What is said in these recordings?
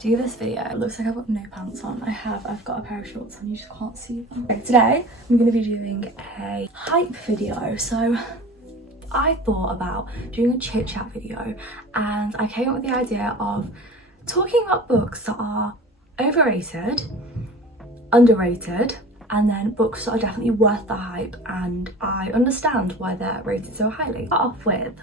do this video. It looks like I've got no pants on. I've got a pair of shorts on, you just can't see them. Okay, today I'm going to be doing a hype video. So I thought about doing a chit chat video and I came up with the idea of talking about books that are overrated, underrated, and then books that are definitely worth the hype and I understand why they're rated so highly. Start off with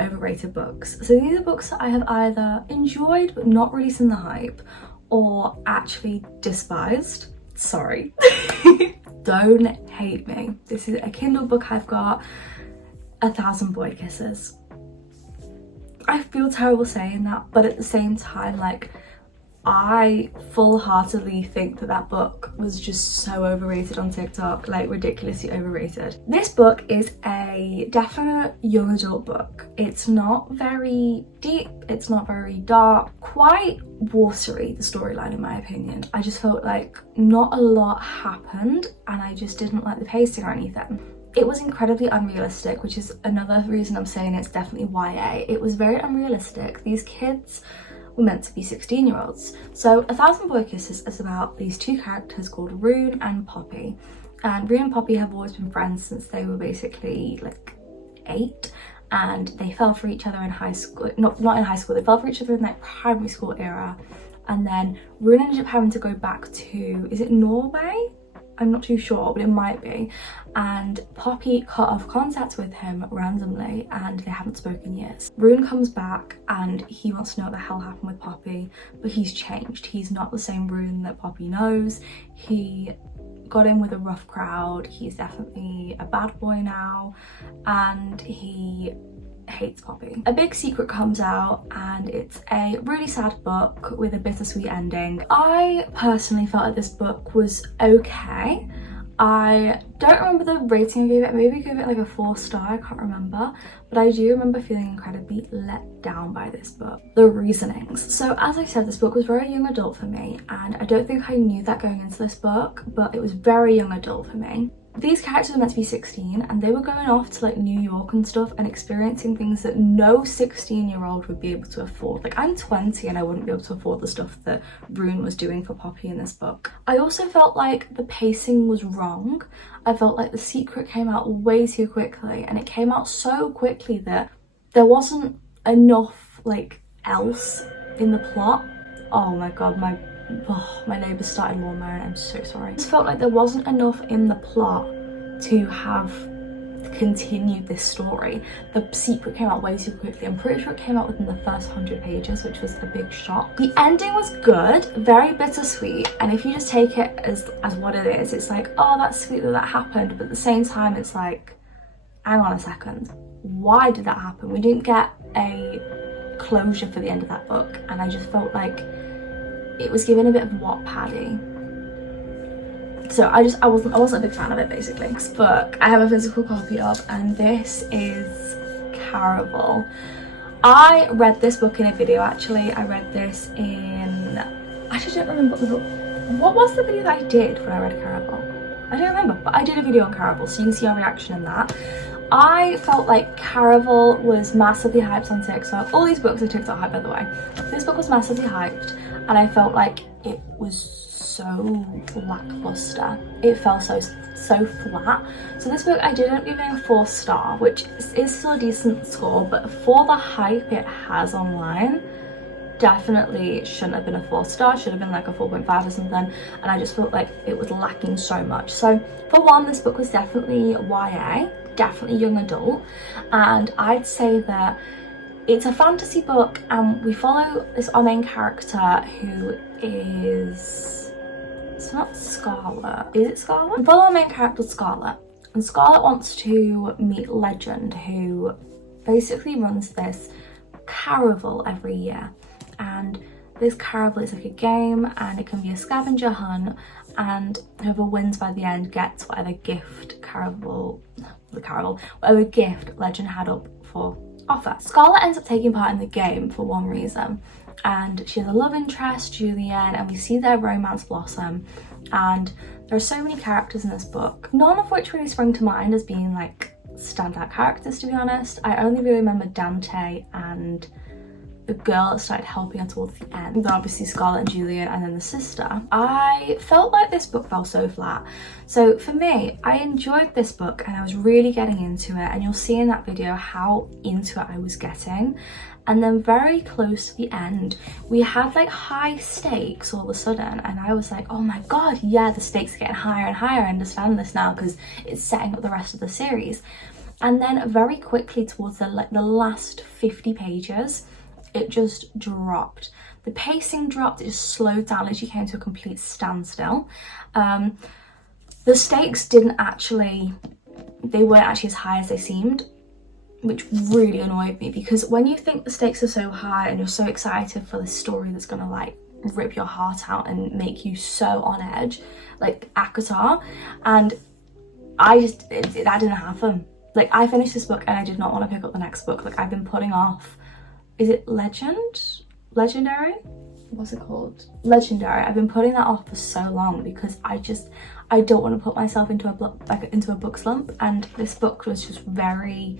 overrated books. So these are books that I have either enjoyed but not really seen the hype, or actually despised. Sorry. Don't hate me. This is a Kindle book I've got, 1,000 Boy Kisses. I feel terrible saying that, but at the same time, like, I full-heartedly think that that book was just so overrated on TikTok, like ridiculously overrated. This book is a definite young adult book. It's not very deep, it's not very dark, quite watery, the storyline in my opinion. I just felt like not a lot happened and I just didn't like the pacing or anything. It was incredibly unrealistic, which is another reason I'm saying it's definitely YA. It was very unrealistic. These kids were meant to be 16-year-olds. So 1,000 Boy Kisses is about these two characters called Rune and Poppy. And Rune and Poppy have always been friends since they were basically like 8, and they fell for each other in high school. Not in high school, they fell for each other in like primary school era. And then Rune ended up having to go back to, is it Norway? I'm not too sure, but it might be. And Poppy cut off contact with him randomly and they haven't spoken in years. Rune comes back and he wants to know what the hell happened with Poppy, but he's changed. He's not the same Rune that Poppy knows. He got in with a rough crowd. He's definitely a bad boy now and he hates Poppy. A big secret comes out and it's a really sad book with a bittersweet ending. I personally felt like this book was okay. I don't remember the rating I gave it. Maybe I gave it like a 4-star, I can't remember, but I do remember feeling incredibly let down by this book. The reasonings. So as I said, this book was very young adult for me and I don't think I knew that going into this book, but it was very young adult for me. These characters were meant to be 16 and they were going off to like New York and stuff and experiencing things that no 16-year-old would be able to afford. Like, I'm 20 and I wouldn't be able to afford the stuff that Rune was doing for Poppy in this book. I also felt like the pacing was wrong. I felt like the secret came out way too quickly and it came out so quickly that there wasn't enough like else in the plot. Oh my god, my neighbour started lawn mowing, I'm so sorry. I just felt like there wasn't enough in the plot to have continued this story. The secret came out way too quickly. I'm pretty sure it came out within the first 100 pages, which was a big shock. The ending was good, very bittersweet, and if you just take it as what it is, it's like, oh, that's sweet that happened, but at the same time it's like, hang on a second, why did that happen? We didn't get a closure for the end of that book, and I just felt like it was given a bit of Wattpaddy. So I wasn't a big fan of it basically. This book I have a physical copy of and this is Caraval. I read this book in a video actually. I read this in, I actually don't remember what was the video that I did when I read Caraval? I don't remember, but I did a video on Caraval so you can see our reaction in that. I felt like Caraval was massively hyped on TikTok. All these books are TikTok hype, by the way. This book was massively hyped and I felt like it was so lackluster. It felt so flat. So this book I did end up giving a 4-star, which is still a decent score, but for the hype it has online, definitely shouldn't have been a 4-star, should have been like a 4.5 or something, and I just felt like it was lacking so much. So for one, this book was definitely YA, definitely young adult, and I'd say that it's a fantasy book and we follow our main character who is, it's not Scarlet, is it Scarlet? We follow our main character Scarlet, and Scarlet wants to meet Legend, who basically runs this Caravel every year, and this Caravel is like a game and it can be a scavenger hunt, and whoever wins by the end gets whatever gift whatever gift Legend had up for offer. Scarlet ends up taking part in the game for one reason, and she has a love interest, Julian, and we see their romance blossom. And there are so many characters in this book, none of which really sprung to mind as being like standout characters, to be honest. I only really remember Dante and the girl that started helping her towards the end, then obviously Scarlett and Julian, and then the sister, I felt like this book fell so flat. So for me, I enjoyed this book and I was really getting into it, and you'll see in that video how into it I was getting. And then very close to the end, we had like high stakes all of a sudden, and I was like, oh my god, yeah, the stakes are getting higher and higher. I understand this now because it's setting up the rest of the series. And then very quickly towards the last 50 pages, it just dropped. The pacing dropped, it just slowed down, literally came to a complete standstill. The stakes they weren't actually as high as they seemed, which really annoyed me, because when you think the stakes are so high and you're so excited for this story that's gonna like rip your heart out and make you so on edge, like Acotar, and that didn't happen. Like, I finished this book and I did not want to pick up the next book. Like, I've been putting off, is it Legendary? What's it called? Legendary. I've been putting that off for so long because I don't want to put myself into a book slump, and this book was just very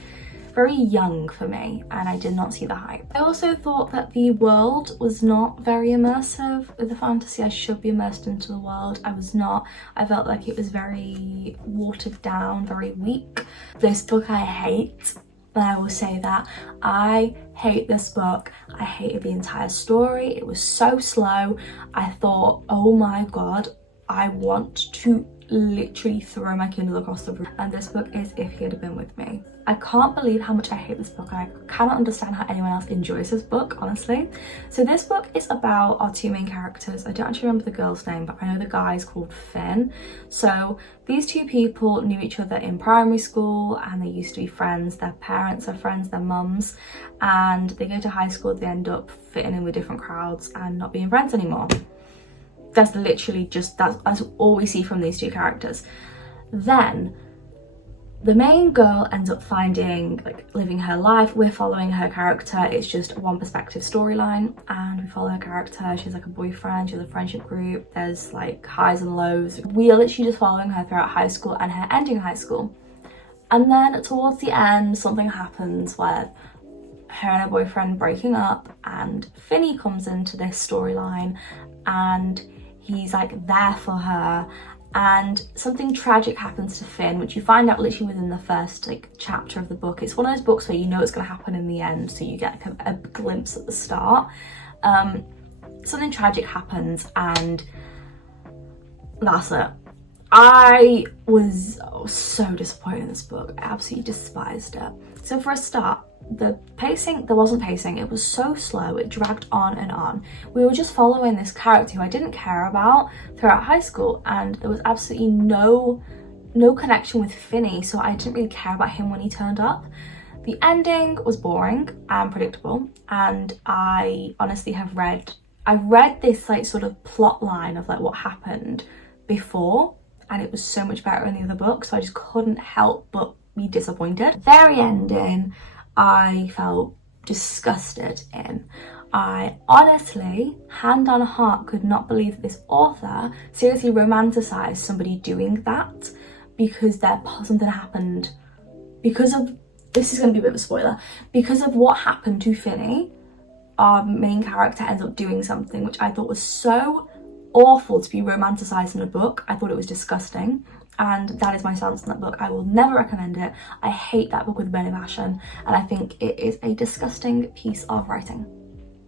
young for me and I did not see the hype. I also thought that the world was not very immersive with the fantasy I should be immersed into the world. I was not. I felt like it was very watered down, very weak. This book I hate, and I will say that. I hate this book. I hated the entire story. It was so slow. I thought, oh my god, I want to literally throw my Kindle across the room. And this book is If He Had Been With Me. I can't believe how much I hate this book, and I cannot understand how anyone else enjoys this book, honestly. So this book is about our two main characters. I don't actually remember the girl's name, but I know the guy's called Finn. So these two people knew each other in primary school and they used to be friends. Their parents are friends, their mums, and they go to high school, they end up fitting in with different crowds and not being friends anymore. That's literally that's all we see from these two characters. Then the main girl ends up living her life. We're following her character. It's just one perspective storyline, and we follow her character. She's like a boyfriend, she's a friendship group, there's like highs and lows. We are literally just following her throughout high school and her ending high school. And then towards the end, something happens where her and her boyfriend breaking up, and Finny comes into this storyline and he's like there for her, and something tragic happens to Finn, which you find out literally within the first chapter of the book. It's one of those books where you know it's going to happen in the end, so you get a glimpse at the start. Something tragic happens and that's it. I was so disappointed in this book. I absolutely despised it. So for a start, the pacing, there wasn't pacing. It was so slow, it dragged on and on. We were just following this character who I didn't care about throughout high school, and there was absolutely no connection with Finny, so I didn't really care about him when he turned up. The ending was boring and predictable, and I honestly I read this sort of plot line of what happened before, and it was so much better in the other book, so I just couldn't help but be disappointed. Very ending, I felt disgusted in. I honestly, hand on heart, could not believe that this author seriously romanticized somebody doing that because something happened. Because of, this is going to be a bit of a spoiler, because of what happened to Finny, our main character ends up doing something which I thought was so awful to be romanticized in a book. I thought it was disgusting, and that is my stance on that book. I will never recommend it. I hate that book with a burning passion, and I think it is a disgusting piece of writing.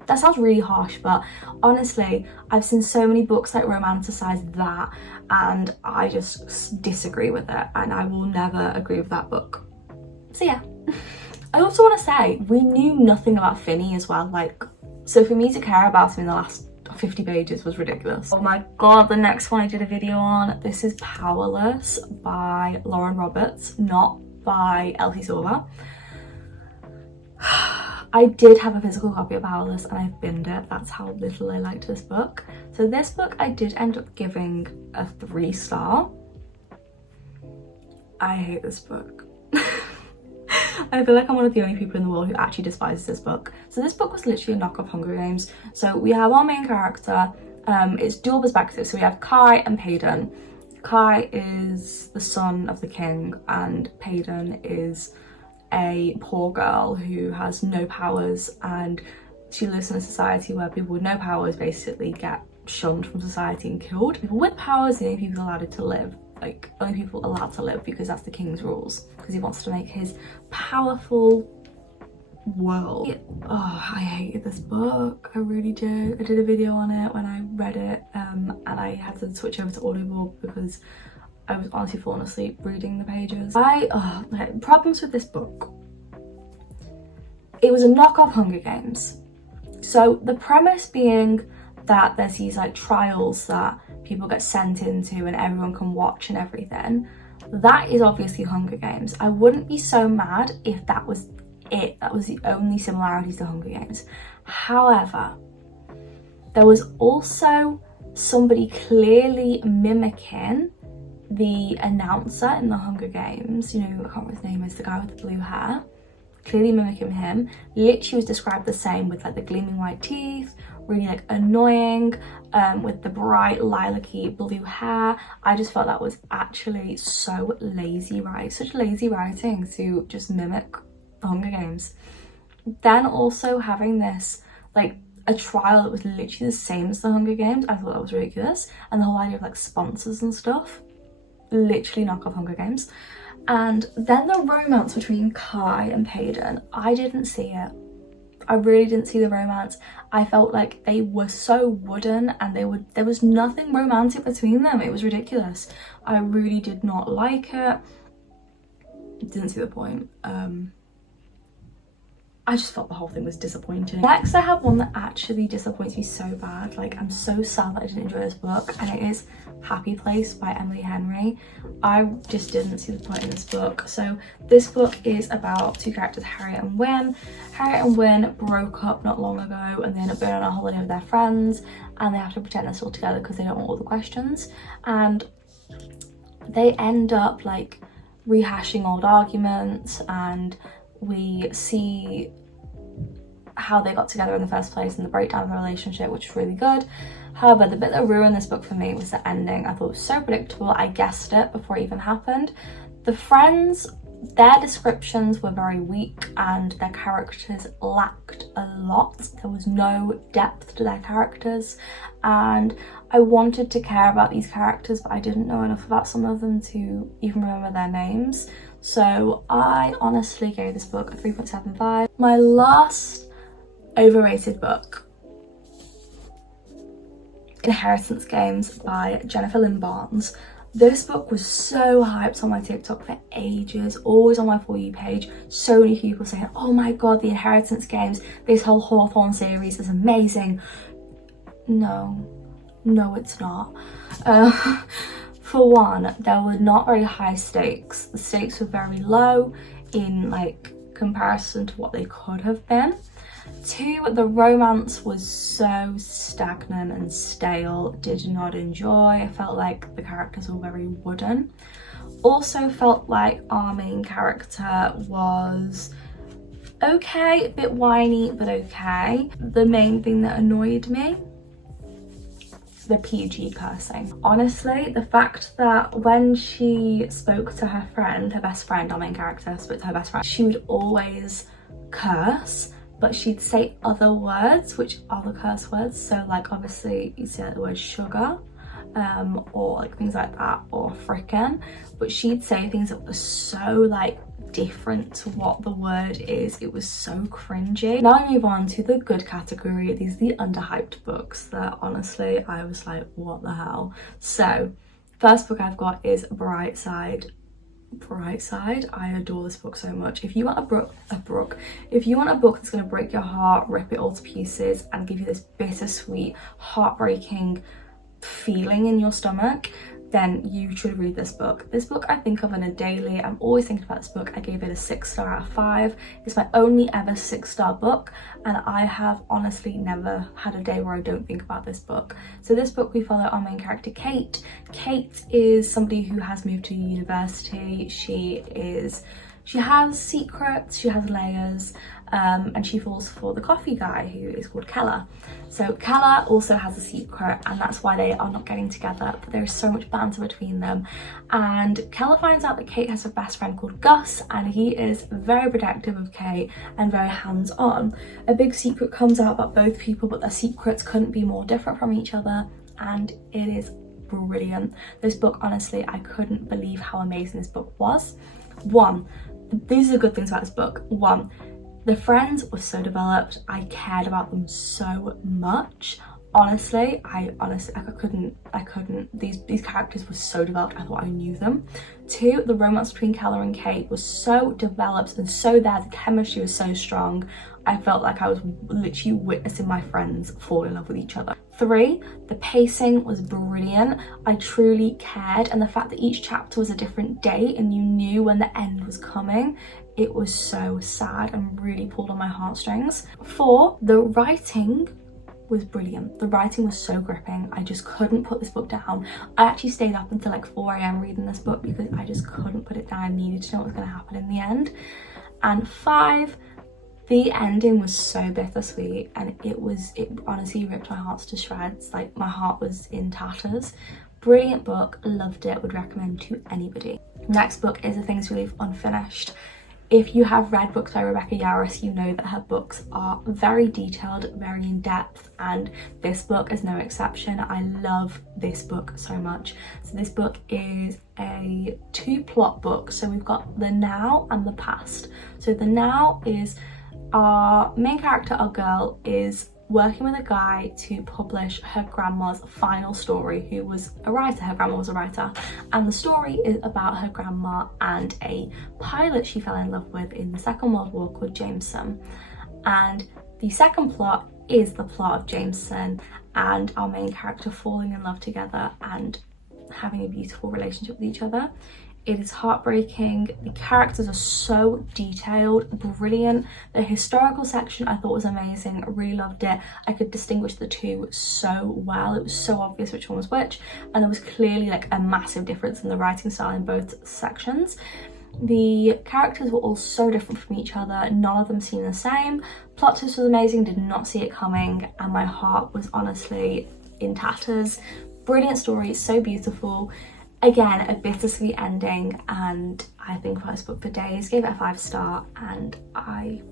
That sounds really harsh, but honestly, I've seen so many books that romanticize that, and I just disagree with it, and I will never agree with that book. So yeah. I also want to say, we knew nothing about Finny as well. So for me to care about him in the last 50 pages was ridiculous. Oh my god, the next one I did a video on, this is Powerless by Lauren Roberts, not by Elsie Silver. I did have a physical copy of Powerless and I've binned it. That's how little I liked this book. So this book I did end up giving a 3-star. I hate this book. I feel like I'm one of the only people in the world who actually despises this book. So this book was literally a knockoff Hunger Games. So we have our main character, it's dual perspective. So we have Kai and Payton. Kai is the son of the king and Payton is a poor girl who has no powers and she lives in a society where people with no powers basically get shunned from society and killed. People with powers, the only people allowed to live, like only people allowed to live because that's the king's rules, because he wants to make his powerful world. Oh, I hated this book, I really did. I did a video on it when I read it, and I had to switch over to Audible because I was honestly falling asleep reading the pages. Okay, problems with this book. It was a knockoff Hunger Games. So the premise being that there's these like trials that people get sent into and everyone can watch and everything. That is obviously Hunger Games. I wouldn't be so mad if that was it. That was the only similarities to Hunger Games. However, there was also somebody clearly mimicking the announcer in the Hunger Games. You know, I can't remember his name is, the guy with the blue hair. Clearly mimicking him. Literally was described the same, with like the gleaming white teeth, really like annoying, with the bright lilac-y blue hair. I just felt that was actually so lazy writing, such lazy writing to just mimic the Hunger Games. Then also having this like a trial that was literally the same as the Hunger Games, I thought that was ridiculous. And the whole idea of like sponsors and stuff, literally knockoff Hunger Games. And then the romance between Kai and Payton, I didn't see it. I really didn't see the romance. I felt like they were so wooden and there was nothing romantic between them. It was ridiculous. I really did not like it. Didn't see the point. I just felt the whole thing was disappointing. Next, I have one that actually disappoints me so bad. Like, I'm so sad that I didn't enjoy this book, and it is Happy Place by Emily Henry. I just didn't see the point in this book. So this book is about two characters, Harriet and Wynne. Harriet and Wynne broke up not long ago and they end up going on a holiday with their friends, and they have to pretend they're still together because they don't want all the questions. And they end up like rehashing old arguments, and we see how they got together in the first place and the breakdown of the relationship, which is really good. However, the bit that ruined this book for me was the ending. I thought it was so predictable. I guessed it before it even happened. The friends, their descriptions were very weak and their characters lacked a lot. There was no depth to their characters, and I wanted to care about these characters, but I didn't know enough about some of them to even remember their names. So I honestly gave this book a 3.75. My last overrated book, Inheritance Games by Jennifer Lynn Barnes. This book was so hyped on my TikTok for ages, always on my For You page. So many people saying, oh my god, the Inheritance Games, this whole Hawthorne series is amazing. No, it's not. For one, there were not very high stakes. The stakes were very low in like comparison to what they could have been. Two, the romance was so stagnant and stale, did not enjoy. I felt like the characters were very wooden. Also felt like our main character was okay, a bit whiny, but okay. The main thing that annoyed me, the PG cursing. Honestly, the fact that when she spoke to her friend, her best friend, our main character spoke to her best friend, she would always curse, but she'd say other words which are the curse words. So like obviously you say like the word sugar, or like things like that, or frickin', but she'd say things that were so like different to what the word is. It was so cringy. Now I move on to the good category. These are the underhyped books that honestly I was like, what the hell? So first book I've got is Brightside. I adore this book so much. If you want if you want a book that's going to break your heart, rip it all to pieces, and give you this bittersweet, heartbreaking feeling in your stomach, then you should read this book. This book I think of on a daily. I'm always thinking about this book. I gave it a 6 star out of 5. It's my only ever 6-star book, and I have honestly never had a day where I don't think about this book. So this book, we follow our main character, Kate. Kate is somebody who has moved to university. She is she has secrets, she has layers, and she falls for the coffee guy who is called Keller. So Keller also has a secret, and that's why they are not getting together, but there's so much banter between them. And Keller finds out that Kate has a best friend called Gus, and he is very protective of Kate and very hands-on. A big secret comes out about both people, but their secrets couldn't be more different from each other, and it is brilliant. This book, honestly, I couldn't believe how amazing this book was. One, these are the good things about this book. One, the friends were so developed. I cared about them so much. Honestly, I couldn't. These characters were so developed. I thought I knew them. Two, the romance between Keller and Kate was so developed and so there. The chemistry was so strong. I felt like I was literally witnessing my friends fall in love with each other. Three, the pacing was brilliant. I truly cared, and the fact that each chapter was a different date and you knew when the end was coming, it was so sad and really pulled on my heartstrings. Four, the writing was brilliant. The writing was so gripping. I just couldn't put this book down. I actually stayed up until like 4 a.m. reading this book because I just couldn't put it down. I needed to know what was going to happen in the end. And five, the ending was so bittersweet, and it honestly ripped my heart to shreds. Like, my heart was in tatters. Brilliant book, loved it, would recommend to anybody. Next book is The Things We Leave Unfinished. If you have read books by Rebecca Yarros, you know that her books are very detailed, very in-depth, and this book is no exception. I love this book so much. So this book is a 2-plot book. So we've got the now and the past. So the now is our main character, our girl, is working with a guy to publish her grandma's final story, who was a writer. Her grandma was a writer, and the story is about her grandma and a pilot she fell in love with in the Second World War called Jameson. And the second plot is the plot of Jameson and our main character falling in love together and having a beautiful relationship with each other. It is heartbreaking. The characters are so detailed, brilliant. The historical section I thought was amazing. I really loved it. I could distinguish the two so well. It was so obvious which one was which, and there was clearly like a massive difference in the writing style in both sections. The characters were all so different from each other. None of them seemed the same. Plot twist was amazing. Did not see it coming, and my heart was honestly in tatters. Brilliant story. So beautiful. Again, a bittersweet ending, and I think about this book for days. Gave it a 5-star, and I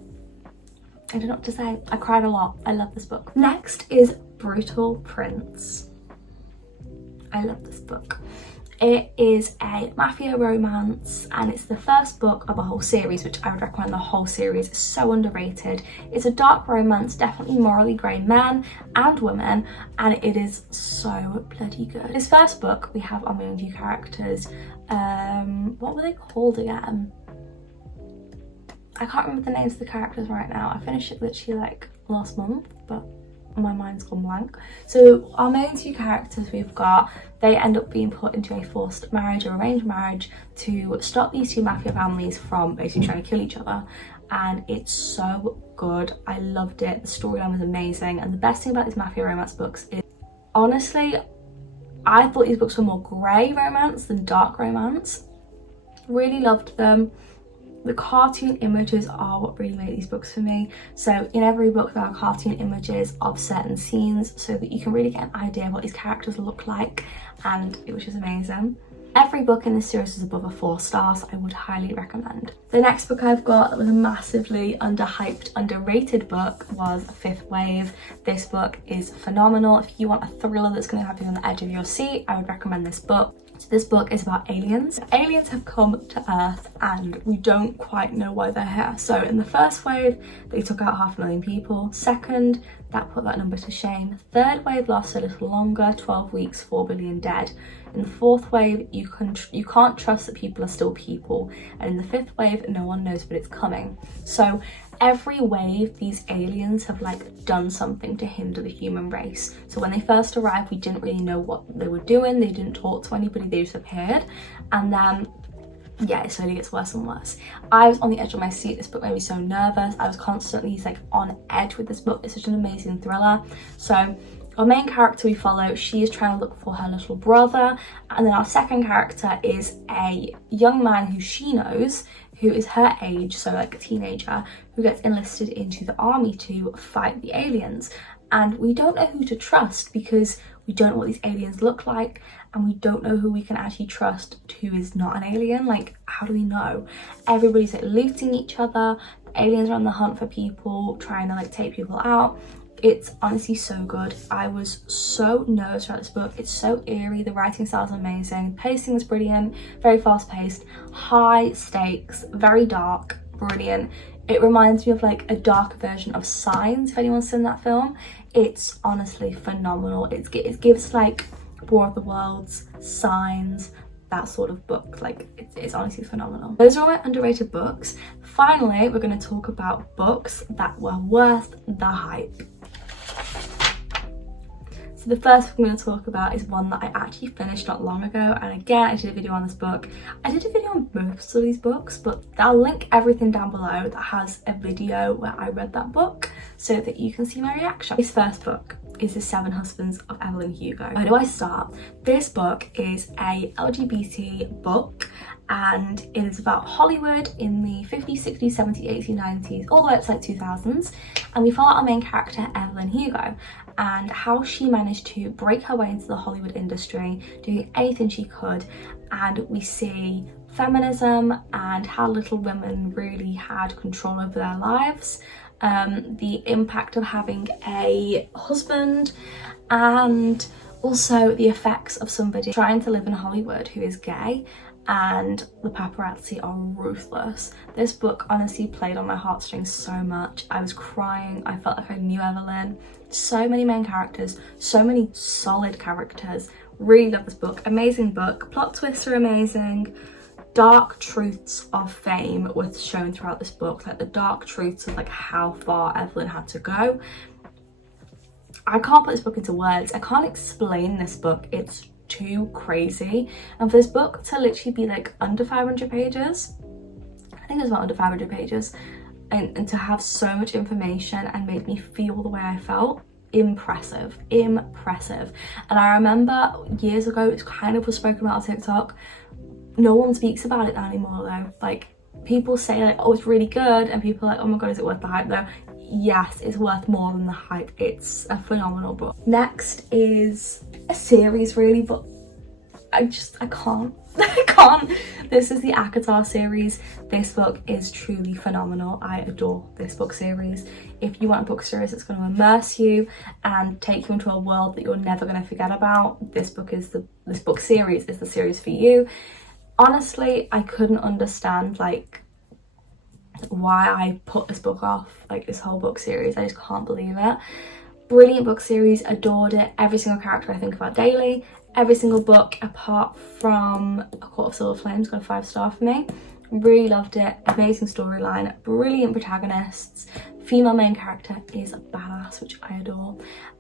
don't know what to say. I cried a lot. I love this book. Next is Brutal Prince. I love this book. It is a mafia romance, and it's the first book of a whole series, which I would recommend. The whole series is so underrated. It's a dark romance, definitely morally grey men and women, and it is so bloody good. This first book, we have our main 2 characters. What were they called again? I can't remember the names of the characters right now. I finished it literally like last month, but my mind's gone blank. So our main 2 characters we've got, they end up being put into a forced marriage or arranged marriage to stop these 2 mafia families from basically trying to kill each other, and it's so good. I loved it. The storyline was amazing, and the best thing about these mafia romance books is, honestly, I thought these books were more grey romance than dark romance. Really loved them. The cartoon images are what really made these books for me. So in every book there are cartoon images of certain scenes so that you can really get an idea of what these characters look like, and it was just amazing. Every book in this series is above a 4 stars. I would highly recommend. The next book I've got that was a massively underhyped, underrated book was Fifth Wave. This book is phenomenal. If you want a thriller that's going to have you on the edge of your seat, I would recommend this book. So this book is about aliens. Aliens have come to Earth and we don't quite know why they're here. So in the first wave, they took out 500,000 people. Second, that put that number to shame. Third wave lasted a little longer, 12 weeks, 4 billion dead. In the fourth wave, you can't trust that people are still people. And in the fifth wave, no one knows but it's coming. So every wave, these aliens have like done something to hinder the human race. So when they first arrived, we didn't really know what they were doing. They didn't talk to anybody, they just appeared. And then yeah, it slowly gets worse and worse. I was on the edge of my seat. This book made me so nervous. I was constantly like on edge with this book. It's such an amazing thriller. So our main character we follow, she is trying to look for her little brother, and then our second character is a young man who she knows who is her age, so like a teenager, who gets enlisted into the army to fight the aliens. And we don't know who to trust because we don't know what these aliens look like, and we don't know who we can actually trust who is not an alien. Like, how do we know? Everybody's like looting each other, the aliens are on the hunt for people, trying to like take people out. It's honestly so good. I was so nervous throughout this book. It's so eerie, the writing style is amazing, pacing is brilliant, very fast paced, high stakes, very dark, brilliant. It reminds me of like a dark version of Signs, if anyone's seen that film. It's honestly phenomenal. It gives like War of the Worlds, Signs, that sort of book. Like it's honestly phenomenal. Those are all my underrated books. Finally, we're going to talk about books that were worth the hype. So the first book I'm going to talk about is one that I actually finished not long ago, and again I did a video on this book. I did a video on most of these books, but I'll link everything down below that has a video where I read that book so that you can see my reaction. This first book is The Seven Husbands of Evelyn Hugo. Where do I start? This book is a LGBT book, and it is about Hollywood in the 50s, 60s, 70s, 80s, 90s, all the way up to like 2000s. And we follow our main character, Evelyn Hugo, and how she managed to break her way into the Hollywood industry, doing anything she could. And we see feminism and how little women really had control over their lives, the impact of having a husband, and also the effects of somebody trying to live in Hollywood who is gay, and the paparazzi are ruthless. This book honestly played on my heartstrings so much. I was crying, I felt like I knew Evelyn. So many main characters, so many solid characters. Really love this book. Amazing book. Plot twists are amazing. Dark truths of fame were shown throughout this book, like the dark truths of like how far Evelyn had to go. I can't put this book into words. I can't explain this book. It's too crazy. And for this book to literally be like under 500 pages, I think it was about under 500 pages, and to have so much information and make me feel the way I felt, impressive. And I remember years ago it kind of was spoken about on TikTok. No one speaks about it anymore though. Like, people say like, oh, it's really good, and people are like, oh my god, is it worth the hype though? Yes, it's worth more than the hype. It's a phenomenal book. Next is a series really, but I can't. I can't. This is the Acotar series. This book is truly phenomenal. I adore this book series. If you want a book series that's going to immerse you and take you into a world that you're never going to forget about, this book series is the series for you. Honestly, I couldn't understand like why I put this book off, like this whole book series. I just can't believe it. Brilliant book series, adored it. Every single character I think about daily. Every single book apart from A Court of Silver Flames got a 5-star for me. Really loved it. Amazing storyline, brilliant protagonists. Female main character is a badass, which I adore.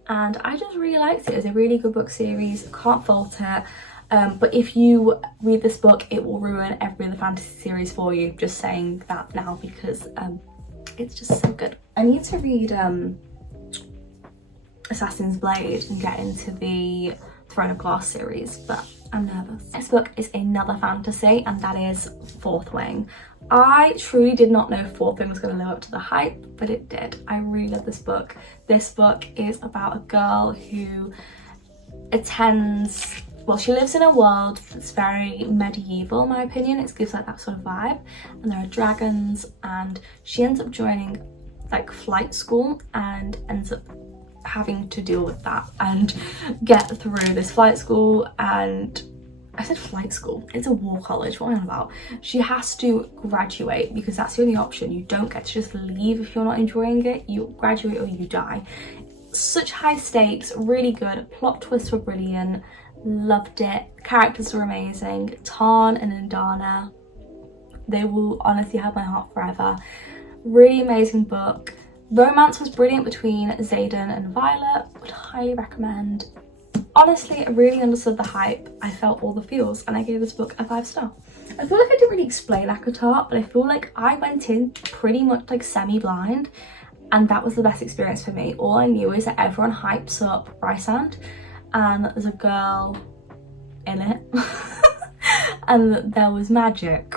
And I just really liked it. It's a really good book series, can't fault it. But if you read this book, it will ruin every other fantasy series for you. Just saying that now, because it's just so good. I need to read Assassin's Blade and get into the Throne of Glass series, but I'm nervous. Next book is another fantasy, and that is Fourth Wing. I truly did not know Fourth Wing was going to live up to the hype, but it did. I really love this book. This book is about a girl who she lives in a world that's very medieval, in my opinion. It gives like that sort of vibe, and there are dragons, and she ends up joining like flight school and ends up having to deal with that and get through this flight school. And I said flight school, it's a war college, what am I on about? She has to graduate because that's the only option. You don't get to just leave if you're not enjoying it. You graduate or you die. Such high stakes, really good. Plot twists were brilliant. Loved it. Characters were amazing. Tarn and Indana, they will honestly have my heart forever. Really amazing book. Romance was brilliant between Xaden and Violet. Would highly recommend. Honestly, I really understood the hype. I felt all the feels, and I gave this book a 5-star. I feel like I didn't really explain Acotar, but I feel like I went in pretty much like semi-blind, and that was the best experience for me. All I knew is that everyone hypes up Brightside, and there's a girl in it, and there was magic.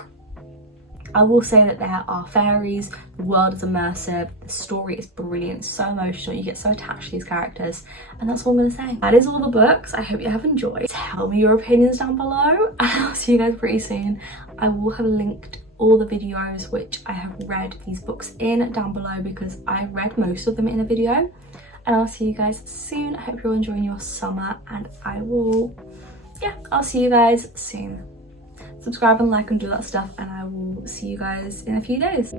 I will say that there are fairies, the world is immersive, the story is brilliant, so emotional, you get so attached to these characters, and that's all I'm going to say. That is all the books. I hope you have enjoyed. Tell me your opinions down below, and I'll see you guys pretty soon. I will have linked all the videos which I have read these books in down below, because I read most of them in a video. And I'll see you guys soon. I hope you're all enjoying your summer, and I'll see you guys soon. Subscribe and like and do that stuff, and I will see you guys in a few days.